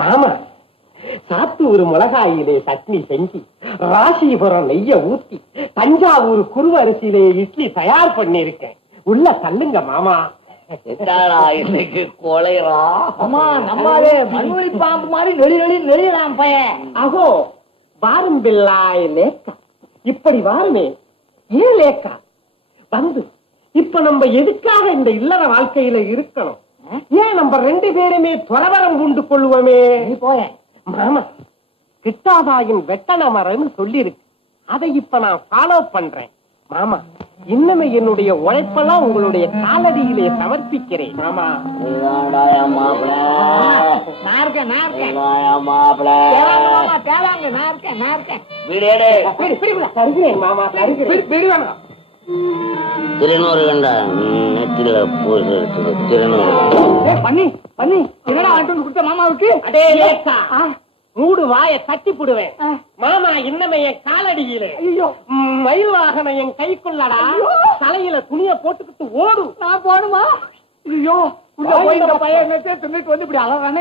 மாமா, சாத்தூர் மிளகாயிலே சட்னி செஞ்சு, ராசிபுரம் நெய்ய ஊத்தி, தஞ்சாவூர் குருவ அரிசியிலே இட்லி தயார் பண்ணிருக்கேன். உள்ள தள்ளுங்க மாமா. இன்னைக்கு கொலைரா அம்மா, நம்மாவே மண்ணுளி பாம்பு மாதிரி நெளியலாம் பையன். அகோ வாரும் பில்லாய் லேக்கா, இப்படி வாருமே. ஏன் லேக்கா வந்து இப்ப நம்ம எதுக்காக இந்த இல்லற வாழ்க்கையில இருக்கணும்? ஏன் நம்ம 2 பேருமே துறவரம் கொண்டு கொள்ளுவோமே. போய மாமா, கிட்டாதாயின் வெட்டன மரம்னு சொல்லி இருக்கு. அதை இப்ப நான் ஃபாலோ பண்றேன். மாமா, இன்னுமே என்னுடைய உழைப்பெல்லாம் உங்களுடைய காலடியிலே சமர்ப்பிக்கிறேன். மாமா, திருநூறு கண்டா நெத்தில பண்ணி பண்ணி என்னடா கொடுத்த மாமாவுக்கு? அடே மூடு வாய தட்டி போடுவேன். மாமா, இன்னமே என் காலடியிலே மயில் வாகனம் என் கைக்குள்ளடா. தலையில துணிய போட்டுக்கிட்டு ஓடு. நான் போடுமா? ஐயோ, பையன் தின்னுட்டு வந்து இப்படி அழகான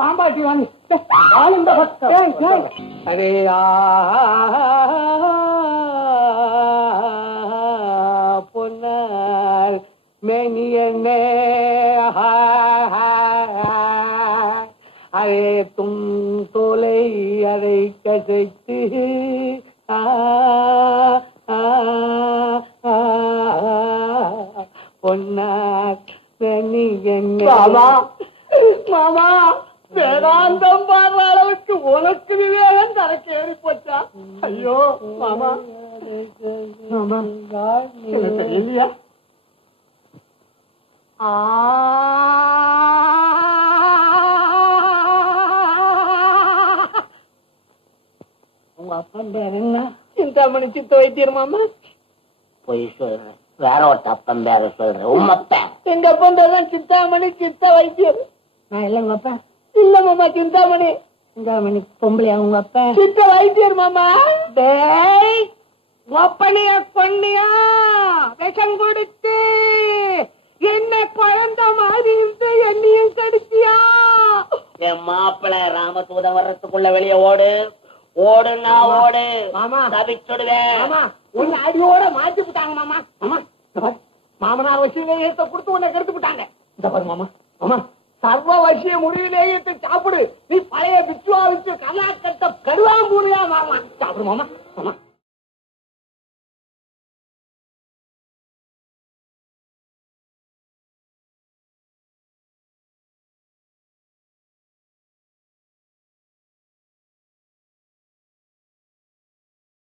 பாம்பாட்டி வாங்கி அரே பொன்னார் மேனியனே அரே தும் தோலை அதை கசைத்து பொன்னார் மாமா, மாமா, வேதாந்தம் பாடுற அளவுக்கு உனக்கு விவேகம் தனக்கு ஏறி போச்சா? ஐயோ மாமா, மாமா தெரியலையா? உங்க அப்பன் பேர் என்ன? சிந்தாமணி சித்த வைத்தியர் மாமா. பொய் சொல்றேன், வேற ஒரு அப்பன் பேர சொல்றேன். உம்மப்பன் எங்க அப்பன் பேர் தான் சிந்தாமணி சித்த வைத்தியர். நான் இல்லைங்க அப்பா. இல்ல மாமா, சிந்தாமணி. சிந்தாமணி பொம்பளையா உங்க அப்பா? சித்த வைத்தியர் மாமா. டேய், ஒப்பனைய கொன்னியா விஷம் கொடுத்து என்ன குழந்த மாதிரி இருந்து என்னையும் கடிச்சியா? என் மாப்பிள்ள ராமதூதம் வர்றதுக்குள்ள வெளியே ஓடு. ஓடுனா ஓடு மாமா, தவிச்சுடுவேன். மாமா, உன்னை அடியோட மாத்தி விட்டாங்க மாமா. மாமா, மாமனார் வசியிலேயே கொடுத்து உன்னை கெடுத்து விட்டாங்க. இந்த பாரு மாமா, மாமா, சர்வ வசிய முடிவிலேயே சாப்பிடு. நீ பழைய விச்சுவா விச்சு கர்நாடகத்தை கருவாம்பூரியா மாமா சாப்பிடு மாமா. மாமா